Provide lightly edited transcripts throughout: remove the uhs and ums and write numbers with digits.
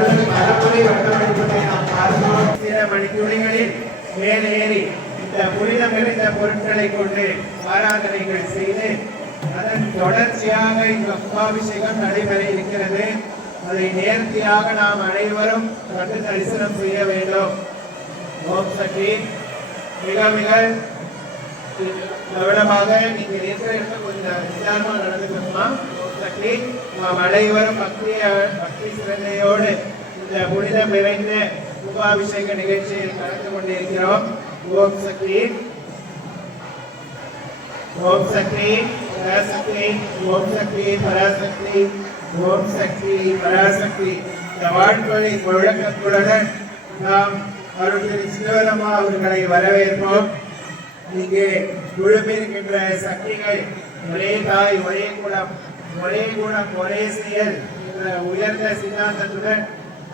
பலமுறை வட்டமடிப்பதை நாம் பார்த்தோம். சில மணித்துளிகளில் மேலேறி இந்த புனிதம் நிறைந்த பொருட்களை கொண்டு ஆராதனைகள் செய்து அதன் தொடர்ச்சியாக இந்த கும்பாபிஷேகம் நடைபெற இருக்கிறது. அதை நேர்த்தியாக நாம் அனைவரும் கண்டு தரிசனம் செய்ய வேண்டும். ஓம் சக்தி. மிக மிக கவனமாக நீங்க இருக்கிற கொஞ்சம் நிதானமா நடந்துக்கணுமா? ஓம் சக்தி. நாம் அனைவரும் பக்தி சிறந்தையோடு இந்த புனிதம் நிறைந்த கும்பாபிஷேக நிகழ்ச்சியில் கலந்து கொண்டிருக்கிறோம். ஓம் சக்தி. ஓம் சக்தி பராசக்தி. ஓம் சக்தி பராசக்தி. ஓம் சக்தி பராசக்தி. இந்த வாழ்க்கை முழக்கத்துடன் நாம் அருள்திரு சிவராமா அவர்களை வரவேற்போம். இங்கே குழுமிருக்கின்ற சக்திகள் ஒரே தாய், ஒரே குலம், ஒரே குணம், ஒரே செயல் என்ற உயர்ந்த சித்தாந்தத்துடன்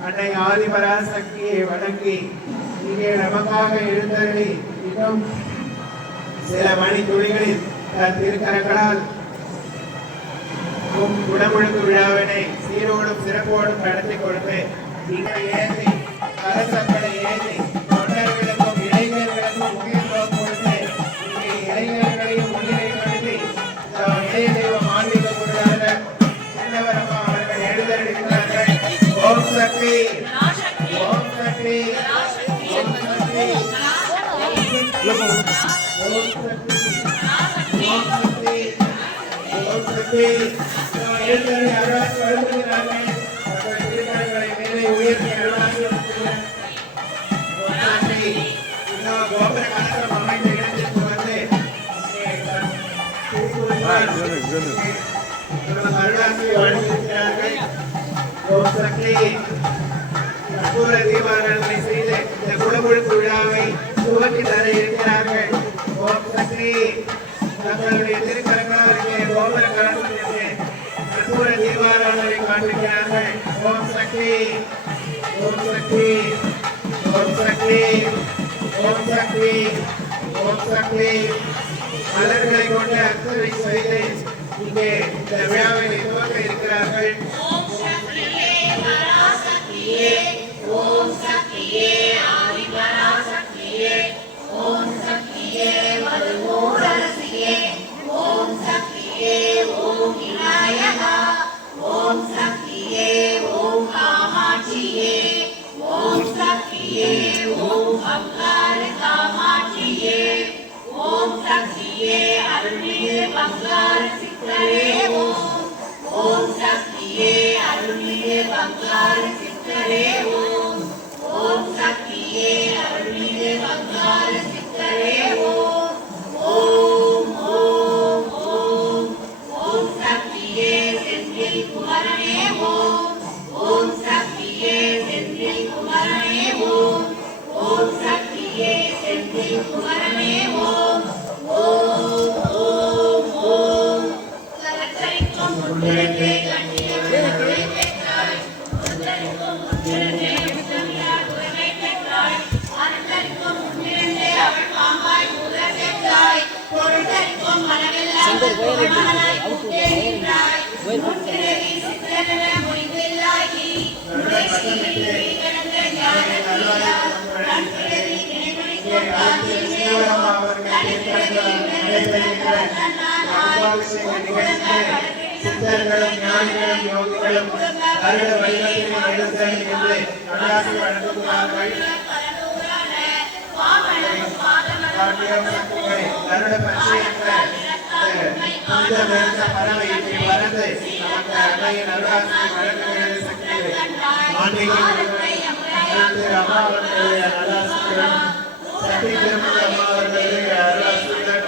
அன்னை ஆதிபராசக்தியை வணங்கி இங்கே நமக்காக எழுந்தருளி இன்னும் சில மணி துளிகளில் தன் திருக்கரங்களால் குடமுழுக்கு விழாவினை சீரோடும் சிறப்போடும் நடத்தி கொடுத்து இங்கே ஏற்றி அரசப்படை ஏற்றி தொண்டர்களுக்கும் இளைஞர்களுக்கும் முக்கியத்துவம் கொடுத்து இங்கே இளைஞர்களையும் முன்னிலைப்படுத்தி இளைய தெய்வம் ஆன்மீக குருநாதர் சின்னவரம்மா அவர்கள் எழுதறிவிக்கிறார்கள். ஓம் சக்தி. ஓம் சக்தி. ஓம் சக்தி. ஓம் சக்தி. ஓம் சக்தி. ஓம் சக்தி. எழுதறி அருளாசி வழங்குகிறார்கள். அவர்கள் திருக்கரங்களை மேலே உயர்த்தி அருளாசி வழங்குகிறார். ஓம் சக்தி. இன்னும் கோபுர கலசம் அமைந்த இடத்திற்கு வந்து அருளாசி வழங்குகிறார்கள். ஓம் சக்தி. கற்பூர தீபாராதனை செய்து இந்த குடமுழுக்கு விழாவை துவக்கி தர இருக்கிறார்கள். ஓம் சக்தி. தங்களுடைய திருக்கரங்களால் கோபுர கலசத்திற்கு கற்பூர தீபாராதனை காண்பிக்கிறார்கள். ஓம் சக்தி. ஓம் சக்தி. ஓம் சக்தி. ஓம் சக்தி. ஓம் சக்தி. மலர்களை கொண்டு அர்ச்சனை செய்து இங்கே இந்த விழாவை துவக்க இருக்கிறார்கள். ஓம் சக்தியே பராசக்தியே. ஓம் சக்தியே ஆதிபராசக்தியே. ஓம் சக்தியே மதுமூலரசியே. ஓம் சக்தியே ஓம் விநாயகா. ஓம் சக்தியே ஓம் காமாட்சியே. ஓம் சக்தியே ஓம் பங்கார காமாட்சியே. ஓம் சக்தியே அருள்மிகு பங்கார சித்தரே. ஓம் சக்தியே அருள்மிகு பங்கார சித்தரே. ஓம் சக்தியே அருள்மிகு பங்கார சித்தரே. ஓம் ஓம் ஓம். ஓம் சக்தியே செந்தில் குமரனே. ஓம் சக்தியே செந்தில் குமரனே. ஓம் சக்தியே செந்தில் குமரனே. ஓம் ஓம் ஓம் ஓம். கற்றறிக்கும் முன்னிலையை கண்ணியவள் பெற்றாய். முன்னறிக்கும் முன்னிலையை உத்தமியார் உரிமை பெற்றாய். அருளறிக்கும் முன்னிலையை அவள் பாம்பாய் முதல் பெற்றாய். பொருளறிக்கும் மனமெல்லாம் புகழ்மகனாய் கூட்டேகின்றாய். முன்பிறவி சித்தரென முடிவில்லாகி உன்னை கடந்த ஞான நீரால் நன்பிறவி நினைவழிக்கும் சித்தர்களும் ஞானிகளும் யோகிகளும் அருள வழிவத்தினை எழுத்தணி என்று அருளாசி வழங்குகிறார்கள். அருள பற்றியற்ற புனித நிறுத்த பறவை இப்படி பறந்து நமக்கு அன்னையின் அருளாசி வழங்குகிறது. சக்தி ஆன்மீக அம்மா அவர்களுடைய அருளாசியுடன் சக்தி திருமண அம்மா அவர்களுடைய அருளாசியுடன்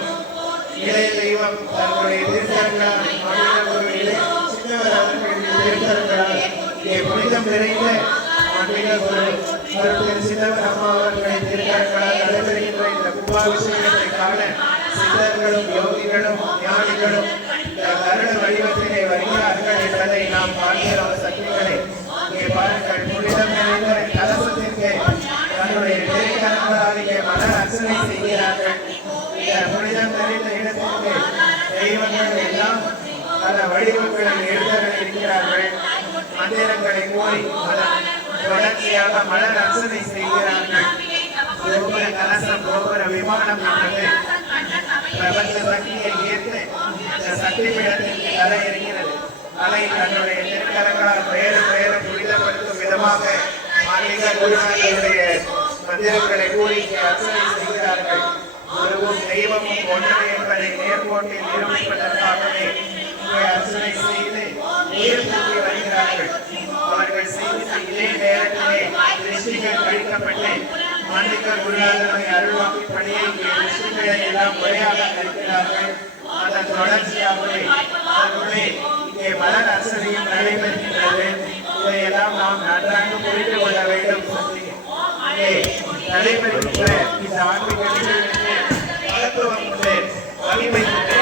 இளைய தெய்வம் தங்களுடைய திருக்கரங்களால் சின்னவர் அவர்களுடைய திருக்கரங்களால் புனிதம் நிறைந்த சின்னவர் அம்மா அவர்களை திருக்கரங்களால் நடைபெறுகின்ற இந்த கும்பாபிஷேகத்தை காண சித்தர்களும் யோகிகளும் ஞானிகளும் இந்த கருண வடிவத்திலே வருகிறார்கள் என்பதை நாம் பார்க்கிறோம். சக்திகளை இங்கே பாருங்கள். புனிதம் நிறைந்த கலசத்திற்கு தன்னுடைய திருக்கரங்களால் இங்கே மன அர்ச்சனை செய்கிறார்கள். இந்த புனிதம் நிறைந்த இடத்திற்கு தெய்வங்கள் எல்லாம் பல வடிவங்களில் எழுதர்கள் இருக்கிறார்கள். மந்திரங்களை கூறி தொடர்ச்சியாக மலர் அர்ச்சனை செய்கிறார்கள். கோபுர கலசம், கோபுர விமானம் என்பது பிரபஞ்ச சக்தியை ஈர்த்து இந்த சக்தி பீடத்திற்கு தலை இருக்கிறது. அலை தன்னுடைய திருக்கரங்களால் வேறு வேறு புனிதப்படுத்தும் விதமாக ஆன்மீக குருநாதருடைய மந்திரங்களை கூறி அர்ச்சனை செய்கிறார்கள். குருவும் தெய்வமும் ஒன்று என்பதை நேர்கோட்டில் நிரூபிப்பதற்காகவே இங்கே அர்ச்சனை செய்து நீர் தூக்கி வருகிறார்கள். அவர்கள் செய்த இதே நேரத்திலே திருஷ்டிகள் கழிக்கப்பட்டு ஆன்மீக குருநாதருடைய அருள்வாக்கின்படியே இங்கே திருஷ்டிகளை எல்லாம் முறையாக கழிக்கிறார்கள். அதன் தொடர்ச்சியாகவே இங்கே மலர் அர்ச்சனையும் நடைபெறுகின்றது. இதையெல்லாம் நாம் நன்றாக புரிந்து கொள்ள வேண்டும். இங்கே நடைபெறுகின்ற இந்த ஆன்மீக நிகழ்வுக்கு மகத்துவம் உண்டு, வலிமை உண்டு.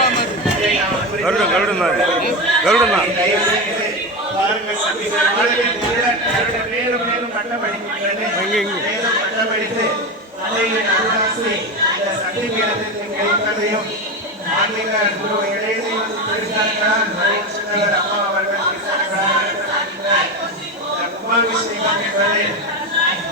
இதை நாம் புரிந்து தயவு செய்து பாருங்கள். மேலும் மேலும் பட்டமளிக்கின்றது. மேலும் பட்டமளித்து அன்னையின் அருளாசி இந்த சக்தி பீடத்திற்கு கிடைப்பதையும் ஆன்மீக குரு இளையதெய்வம் திருத்தங்களால் சின்னவர் அம்மா அவர்கள் கும்பாபிஷேகம் என்பது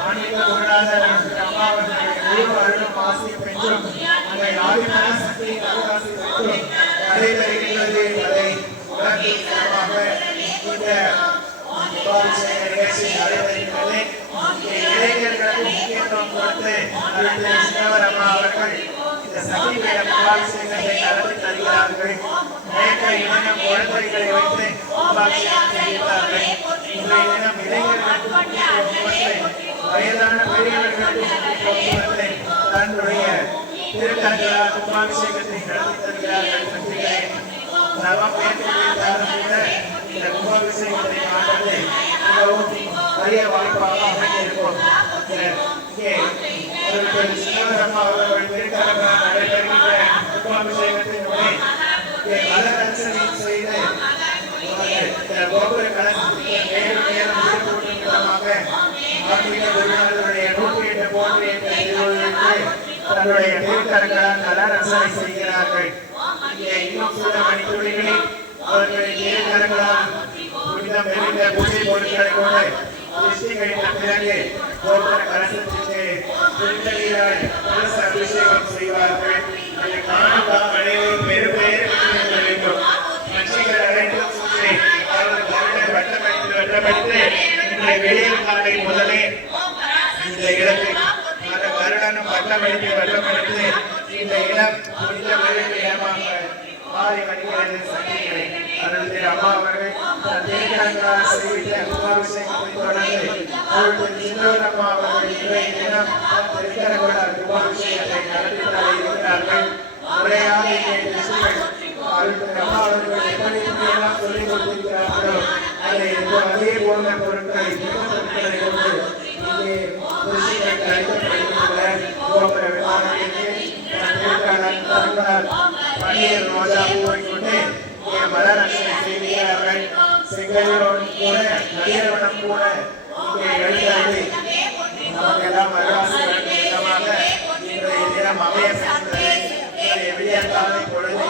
ஆன்மீக குருநாதர் அம்மா அவர்களுடைய குரு அருளும் ஆசியை பெற்றும் அந்த ஆதிமன சக்தியின் அருளாசி பெற்றும் நடைபெறுகின்றது என்பதை உணர்த்தும் விதமாக இந்த கும்பாபிஷேக நிகழ்ச்சி நடைபெறுகிறது. இளைஞர்களுக்கு முக்கியத்துவம் கொடுத்து சின்னவர் அம்மா அவர்கள் இந்த சக்தி பீட கும்பாபிஷேகத்தை நடத்தி தருகிறார்கள். நேற்றைய தினம் குழந்தைகளை வைத்து கும்பாபிஷேகம் செய்கிறார்கள். இன்றைய தினம் இளைஞர்களுக்கு முக்கியத்துவம் கொடுத்து வயதான பெரியவர்களுக்கு முக்கியத்துவம் கொடுத்து தன்னுடைய திருக்கரங்களால் கும்பாபிஷேகத்தை நடத்தி தருகிறார்கள். சக்திகளை நவம் ஏற்றுக்கொண்டாலும் கூட இந்த கும்பாபிஷேகத்தை காண்பது மிகவும் அரிய வாய்ப்பாக அமைந்திருக்கும். இங்கே சிவரம்மா அவர்கள் திருக்கரங்களால் நடைபெறுகின்ற கும்பாபிஷேகத்தினுடைய மலர் அர்ச்சனை செய்து கோபுர கலசத்திற்கு மேலும் மேலும் ஈடுபடும் விதமாக ஆன்மீக குருநாதருடைய 108 போன்று என்ற திருவிழாவிற்கு தன்னுடைய திருக்கரங்களால் மலர் அர்ச்சனை செய்கிறார்கள். இங்கே இன்னும் சில மணித்துளிகளில் அவர்களின் திருக்கரங்களால் புனிதம் நிறைந்த பூஜை பொருட்களை கொண்டு திருஷ்டி கழித்த பிறகு கோபுர கலசத்திற்கு திருநீரால் கலச அபிஷேகம் செய்வார்கள். அதை காணும் அனைவரும் பெரு பெயர் வேண்டும். கட்சிகள் அனைத்தும் சுற்றி அவர்கள் வட்டமடித்து இன்றைய வெளியில் காலை முதலே இந்த இடத்தில் அந்த கருடனும் வட்டமடித்து இந்த இடம் புனித இடமாக மாறி வருகிறது. சக்திகளை அதற்கு அம்மா அவர்கள் திருக்கரங்களால் செய்த கும்பாபிஷேகத்தை தொடர்ந்து சின்னவரம்மா அவர்கள் இன்றைய தினம் திருக்கரங்களால் கும்பாபிஷேகத்தை நடத்தி தர இருக்கிறார்கள். முறையாக அம்மா அவர்கள் எப்படி எல்லாம் சொல்லிக் கொடுத்திருக்கிறார்களோ அதை அதே போன்ற பொருட்களை கொண்டு இங்கே திருச்சிகள் அழைக்கப்படுகின்ற கோபுர விமானத்திற்கு பன்னீர் ரோஜா பூவை கொண்டு இங்கே மலர் அர்ச்சனை செய்கிறார்கள். செங்கலோடு கூட நடிகர்களுடன் கூட இங்கே எழுதாது நமக்கெல்லாம் அருளாசி வழங்கும் விதமாக இன்றைய தினம் அமைய பெற்றது. விடிய காலை பொழுது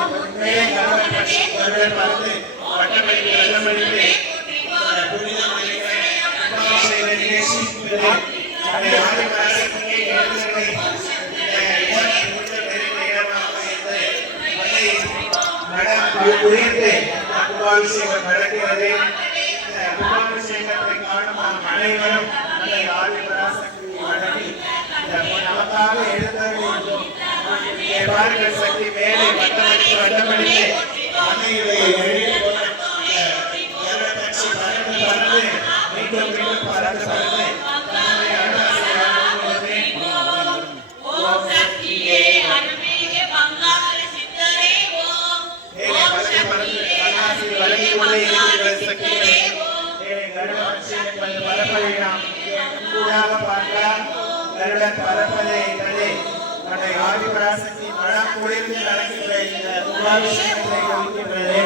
மறந்து வட்டமளித்து வெள்ளமளித்து உயர்ந்து கும்பாபிஷேகம் நடக்கிறது. கும்பாபிஷேகத்தை காணும் அனைவரும் அந்த ஆதி பராசக்தியை வணங்கி நமக்காக எழுந்தருளியிருக்கும் பாருங்கள். சக்தி மேலே வட்டமடித்து அன்னையுடைய பறந்து மீண்டும் மீண்டும் பறந்து ஆதிபராசக்தி மழாக்கூடிலிருந்து நடக்கின்ற இந்த கும்பாபிஷேகத்தை குறிக்கின்றது.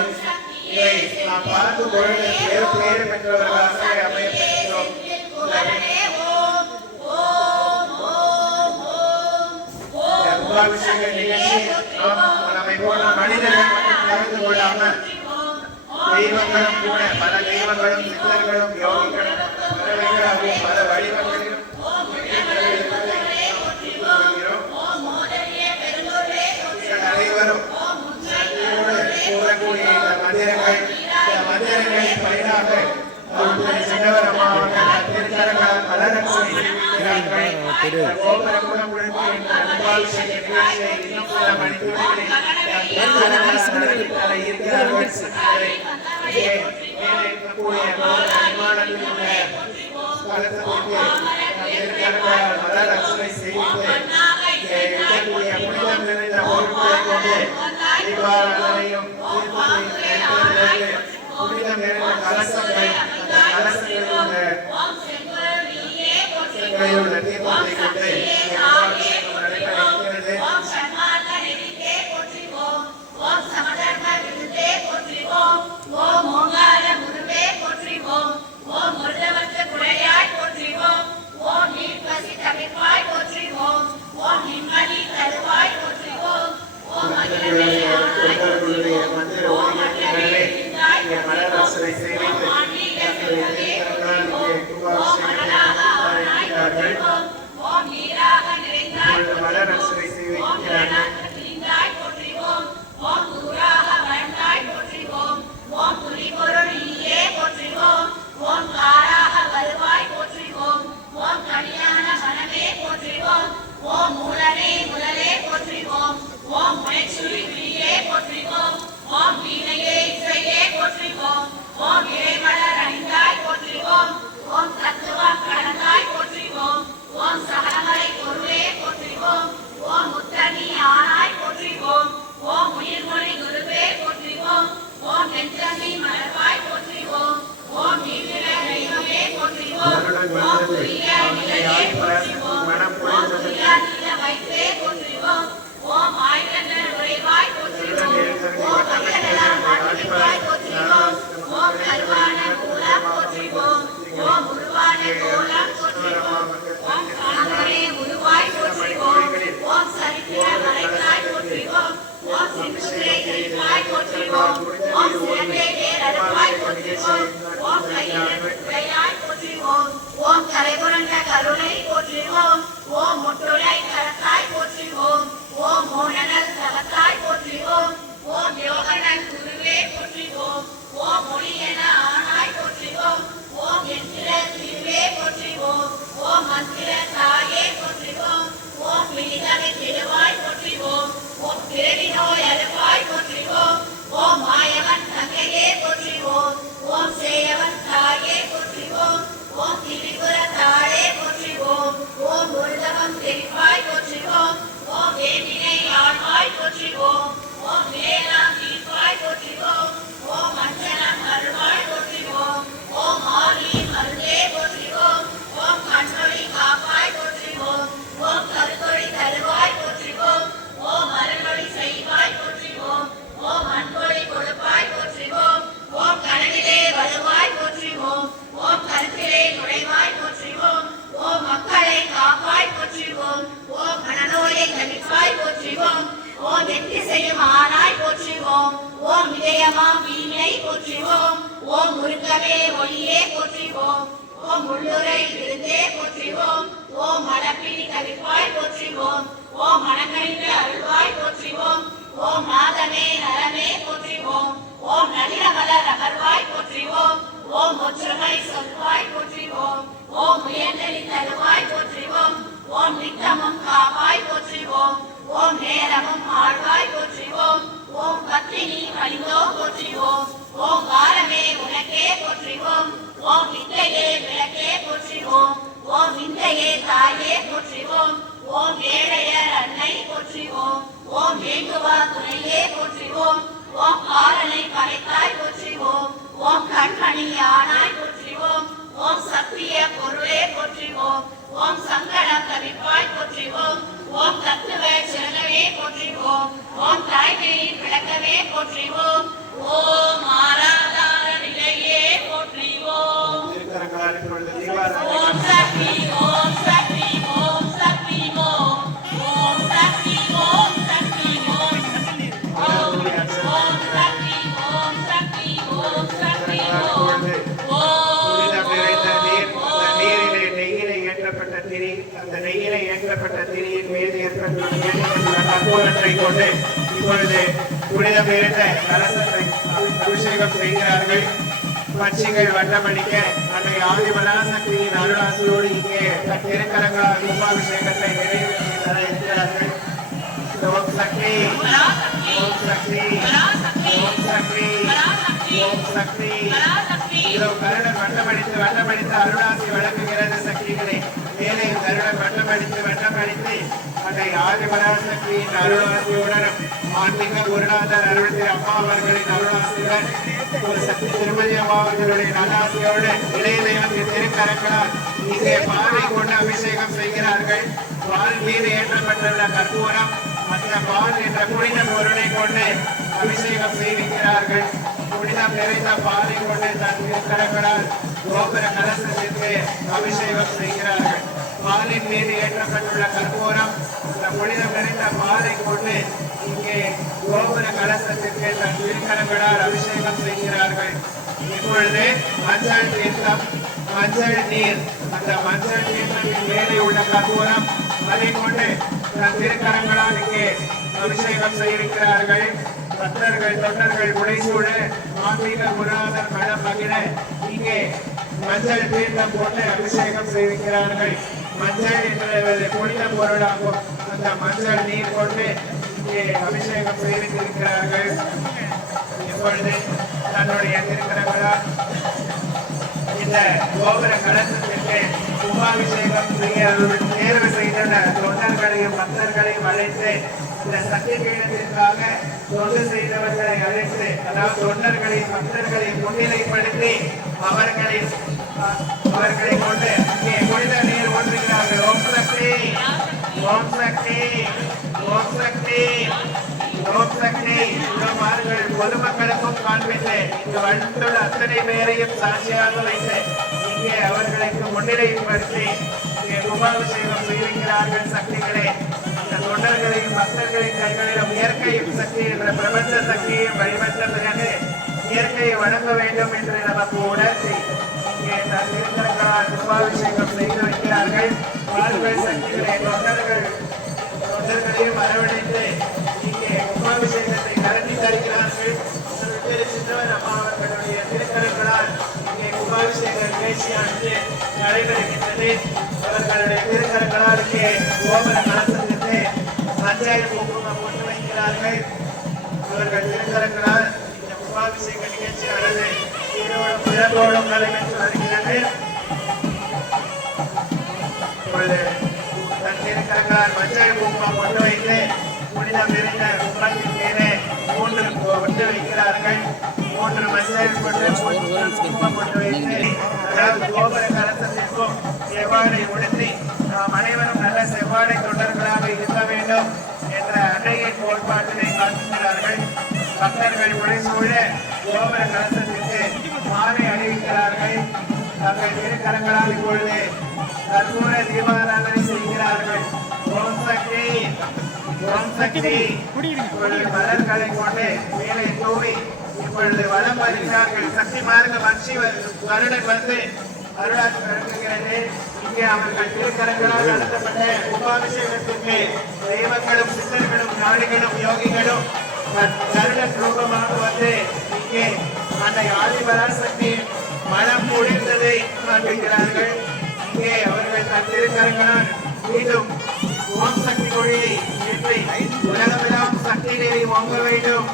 இதை நாம் பார்க்கும் பொழுது வேறு பேறு பெற்றவர்களாக அமையப்பெற்றோம். கும்பாபிஷேக நிகழ்ச்சி நம்மை போன்ற மனிதர்கள் மட்டும் கலந்து கொள்ளாமல் தெய்வங்களும் கூட பல தெய்வங்களும் சித்தர்களும் யோகிகளும் பல கோபுர மூலம் குழம்பு என்ற கும்பாபிஷேக நிகழ்ச்சியை இன்னும் சில மணிக்கூறுகளில் இருக்கிறார்கள். இங்கே மேலே இருக்கக்கூடிய கோபுர நிர்மாணத்தில் உள்ள கலசத்திற்கு மலர் அர்ச்சனை செய்து இங்கே இருக்கக்கூடிய புனிதம் நிறைந்த பொருட்களை கொண்டு தீபாராதனையும் புனிதம் நிறைந்த கலசங்கள் அந்த கலசங்களில் உள்ள தீபத்தை கொண்டு நடைபெற இருக்கிறது. மலர் அர்ச்சனை செய்து மலர் அர்ச்சனை செய்திருக்கிறார்கள். ஓம் கரைபுரண்ட கருணை போற்றுவோம். ஓம் முட்டுடை கரத்தாய் போற்றுவோம். ஓம் மோனல் தவத்தாய் போற்றுவோம். ஓம் யோகனல் குருவே போற்றுவோம். ஓம் மொழி என ஆனாய் போற்றுவோம். ஓம் எந்திர திருவே போற்றுவோம். ஓம் மந்திர தாயே போற்றுவோம். ஓம் விழிதலை திருவாய் போற்றுவோம். ஓம் பிறவி நோய் அறுவாய் போற்றுவோம். ஓம் மாயவன் தங்கையே போற்றுவோம். ஓம் சேயவன் தாயே போற்றுவோம். ஓம் திரிபுர தாயே போற்றுவோம். ஓம் முருதவம் தெரிவாய் போற்றுவோம். ஓம் வேதினை ஆழ்வாய் போற்றுவோம். ஓம் வேளாம் தீர்வாய் போற்றுவோம். ஓம் அஞ்சனம் அருள்வாய் போற்றுவோம். ஓம் ஆலி மருந்தே போற்றுவோம். ஓம் கண்மொழி காப்பாய் போற்றுவோம். ஓம் கருத்தொழி தருவாய் போற்றுவோம். ஓம் அருள்மொழி செய்வாய் போற்றுவோம். ஓம் அன்பொழி கொடுப்பாய் போற்றுவோம். ஓம் கனவிலே வருவாய் போற்றுவோம். ஓம் கருத்திலே நுழைவாய் போற்றுவோம். ஓம் மக்களை காப்பாய் போற்றுவோம். ஓம் மனநோயை தணிப்பாய் போற்றுவோம். ஓம் எத்திசையும் ஆனாய் போற்றுவோம். ஓம் இதயமா வீணை போற்றுவோம். ஓம் முருகவே ஒளியே போற்றுவோம். ஓம் உள்ளுரை விருந்தே போற்றுவோம். ஓம் மலப்பிடி தவிப்பாய் போற்றுவோம். ஓம் மனக்கணிந்த அருள்வாய் போற்றுவோம். ஓம் நாதமே நலமே போற்றுவோம். ஓம் நளினமலர் அமர்வாய் போற்றுவோம். ஓம் ஒற்றுமை சொல்வாய் போற்றுவோம். ஓம் உயர்ந்தெளி தருவாய் போற்றுவோம். ஓம் நித்தமும் காவாய் போற்றுவோம். ஓம் நேரமும் ஆழ்வாய் போற்றுவோம். ஓம் பத்தினி பணிந்தோ போற்றுவோம். ஓம் வாரமே உனக்கே போற்றுவோம். ஓம் வித்தையே விளக்கே போற்றுவோம். ஓம் விந்தையே தாயே போற்றுவோம். ஓம் ஏழையர் அன்னை போற்றுவோம். ஓம் ஏங்குவா துணையே போற்றுவோம். ஓம் காலனை படைத்தாய் போற்றுவோம். ஓம் கண்மணி ஆனாய் போற்றுவோம். ஓம் சத்திய பொருளே போற்றுவோம். ஓம் சங்கடம் தவிப்பாய் போற்றுவோம். ஓம் தத்துவ சிறகவே போற்றுவோம். ஓம் தாய்மையின் விளக்கவே போற்றுவோம். ஓம் ஆராதார நிலையே போற்றுவோம். ஓம் சக்தி ஓம் சக்தி ஓம் சக்தி ஓம் ஓம் சக்தி ஓம் சக்தி ஓம் ஓம் ஓம் சக்தி ஓம் சக்தி ஓம் சக்தி ஓம் அந்த நெய்யிலே ஏற்றப்பட்ட திரியின் மீது ஏற்பட்டுள்ள கற்பூரத்தை கொண்டு இப்பொழுது புனிதம் நிறைந்த கலசத்தை அபிஷேகம் செய்கிறார்கள். பட்சிகள் வட்டமடிக்க அன்னை ஆதிபராசக்தியின் அருளாசியோடு இங்கே திருக்கரங்களால் கும்பாபிஷேகத்தை நிறைவு செய்து தர இருக்கிறார்கள். ஓம் சக்தி, ஓம் சக்தி, ஓம் சக்தி, ஓம் சக்தி. இதோ கருடன் வட்டமடித்து அருளாசி வழங்குகிறது சக்திகளே. மேலே கருடன் வட்டமடித்து அன்னை ஆதிபராசக்தியின் அருளாசியுடனும் ஆன்மீக குருநாதர் அருள் திரு அம்மா அவர்களின் அருளாசியுடன் ஒரு சக்தி திருமதி அம்மா அவர்களுடைய நல்லாசியோடு இளைய தெய்வத்தின் திருக்கரங்களால் இங்கே பாலை கொண்டு அபிஷேகம் செய்கிறார்கள். பால் மீது ஏற்றப்பட்டுள்ள கற்பூரம் மற்ற பால் என்ற புனித பொருளை கொண்டு அபிஷேகம் செய்விக்கிறார்கள். புனிதம் நிறைந்த பாலை கொண்டு தன் திருக்கரங்களால் கோபுர கலசத்திற்கு அபிஷேகம் செய்கிறார்கள். பாலின் மீது ஏற்றப்பட்டுள்ள கற்பூரம் இந்த புனிதம் நிறைந்த பாலை கொண்டு இங்கே கோபுர கலசத்திற்கு தன் திருக்கரங்களால் அபிஷேகம் செய்கிறார்கள். இப்பொழுது மஞ்சள் தீர்த்தம், மஞ்சள் நீர், அந்த மஞ்சள் தீர்த்தத்தின் மேலே உள்ள கற்பூரம் அதை கொண்டு தன் திருக்கரங்களால் இங்கே அபிஷேகம் செய்திருக்கிறார்கள். பக்தர்கள் தொண்டர்கள் உடைசூழ ஆன்மீக குருநாதர் மனம் மகிழ இங்கே மஞ்சள் தீர்த்தம் போட்டு அபிஷேகம் செய்திருக்கிறார்கள். மஞ்சள் என்ற புனித பொருளாகும். அந்த மஞ்சள் நீர் கொண்டு இங்கே அபிஷேகம் செய்திருக்கிறார்கள். இப்பொழுது தன்னுடைய திருக்கரங்களால் இந்த கோபுர கலசத்திற்கு கும்பாபிஷேகம் செய்ய தேர்வு செய்துள்ள தொண்டர்களையும் பக்தர்களையும் அழைத்து இந்த சக்தி பீடத்திற்காக தொண்டு செய்தவர்களை அழைத்து, அதாவது தொண்டர்களையும் பக்தர்களையும் முன்னிலைப்படுத்தி அவர்களை கொண்டு இங்கே புனித நீர் ஊற்றுகிறார்கள். ஓம் சக்தி, ஓம் சக்தி, ஓம் சக்தி, ஓம் சக்தி. மார்கள் பொதுமக்களுக்கும் காண்பித்து இங்கு வந்துள்ள அத்தனை பேரையும் சாட்சியாக வைத்து இங்கே அவர்களுக்கு முன்னிலைப்படுத்தி இங்கே கும்பாபிஷேகம் செய்திருக்கிறார்கள். சக்திகளே, இந்த தொண்டர்களையும் பக்தர்களின் கைகளிலும் இயற்கையும் சக்தி என்ற பிரபஞ்ச சக்தியையும் வழிபட்ட பிறகு இயற்கையை வணங்க வேண்டும் என்று நமக்கு உணர்த்தி இங்கே தன் திருக்கரங்களால் கும்பாபிஷேகம் செய்து வைக்கிறார்கள். மார்கள் சக்திகளை தொண்டர்களையும் அரவணைத்து இங்கே கும்பாபிஷேகத்தை நடத்தி தருகிறார்கள். சின்னவர் அம்மா அவர்களுடைய திருக்கரங்களால் இங்கே கும்பாபிஷேக நிகழ்ச்சியானது நடைபெறுகின்றது. அவர்களுடைய திருக்கரங்களால் இங்கே கோபுர கலசத்திற்கு மஞ்சள் குங்குமம் கொண்டு வைக்கிறார்கள். அவர்கள் திருக்கரங்களால் இந்த கும்பாபிஷேக நிகழ்ச்சியானது ஈரோடும் பிறப்போடும் நடைபெற்று வருகிறது. இப்பொழுது தன் திருக்கரங்களால் மஞ்சள் குங்குமம் கொண்டு வைத்து புனிதம் நிறைந்த கும்பத்தின் மேலே 3 கொண்டு வைக்கிறார்கள். 3 மஞ்சள் கொண்டு குங்குமம் கொண்டு வைத்து, அதாவது கோபுர கலசத்திற்கும் செவ்வாடை உடுத்தி நாம் அனைவரும் நல்ல செவ்வாடை தொண்டர்களாக இருக்க வேண்டும் என்ற அன்னையின் கோட்பாட்டினை காட்டுகிறார்கள். பக்தர்கள் உடைசூழ கோபுர கலசத்திற்கு மாலை அணிவிக்கிறார்கள். தங்கள் திருக்கரங்களால் இப்பொழுது கற்பூர தீபாராதனை செய்கிறார்கள். ஓம் சக்தி, ஓம் சக்தி. இப்பொழுது மலர்களை கொண்டு மேலே தூவி இப்பொழுது வலம் வருகிறார்கள். சக்தி மார்க்க மகிழ்ச்சி வருடன் வந்து அருளாட்சி வழங்குகிறது. இங்கே அவர்கள் திருக்கரங்களால் நடத்தப்பட்ட கும்பாபிஷேகத்திற்கு தெய்வங்களும் சித்தர்களும் ஞானிகளும் யோகிகளும் கருடன் ரூபமாக வந்து இங்கே அந்த ஆதிபராசக்தி மனம் முடிந்ததை காட்டுகிறார்கள். இங்கே அவர்கள் தன் திருக்கரங்களால் மீண்டும் ஓம் சக்தி கொடியை ஏற்றி உலகமெல்லாம் சக்தி நீரை வாங்க வேண்டும்.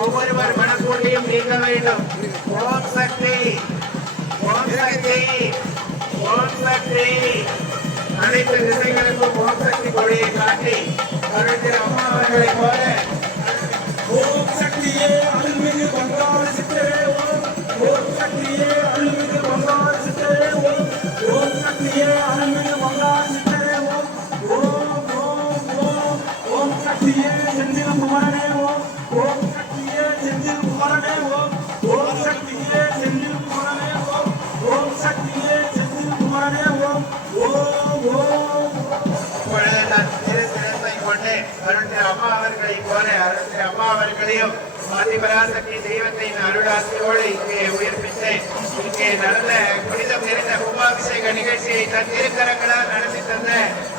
ஒவ்வொருவர் மனக்கூட்டியும் நீங்க வேண்டும். ஓம் சக்தி, ஓம் சக்தி, ஓம் சக்தி. அனைத்து திசைகளுக்கும் ஓம் சக்தி கொடியை காட்டி அருள் அம்மா அவர்களை போல ஓம் சக்தியே அருள்மிகு பங்காள சித்தரே ஓம். ஓம் சக்தியே அருள்மிகு பங்காள சித்தரே ஓம். ஓம் சக்தியே அருள்மிகு பங்காள சித்தரே ஓம். ஓம் ஓம் ஓம். ஓம் சக்தியே செந்தில் குமரனே ஓம். ஓம் சக்தியே செந்தில் குமரனே ஓம். ஓம் சக்தியே செந்தில் குமரனே ஓம். ஓம் சக்தியே செந்தில் குமரனே ஓம். ஓம் ஓம். இப்பொழுது தன் திருத்திறத்தை கொண்டு அருள் திரு அம்மா அவர்களை போல அருள் திரு அம்மா அவர்களையும் ஆதிபராசக்தி தெய்வத்தின் அருளாசியோடு இங்கே உயிர்ப்பித்து இங்கே நடந்த புனிதம் நிறைந்த கும்பாபிஷேக நிகழ்ச்சியை தன் திருக்கரங்களால் நடத்தி தந்த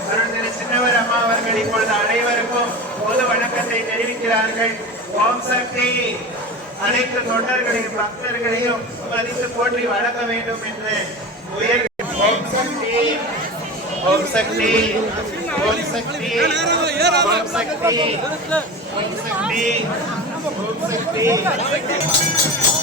அருள் திரு சின்னவர் அம்மா அவர்கள் இப்பொழுது அனைவருக்கும் பொது வணக்கத்தை தெரிவிக்கிறார்கள். ஓம் சக்தி. அனைத்து தொண்டர்களையும் பக்தர்களையும் மதித்து போற்றி வணங்க வேண்டும் என்று உயர் ஓம் சக்தி ஓம் சக்தி ஓம் சக்தி ஓம் சக்தி ஓம் சக்தி ஓம் சக்தி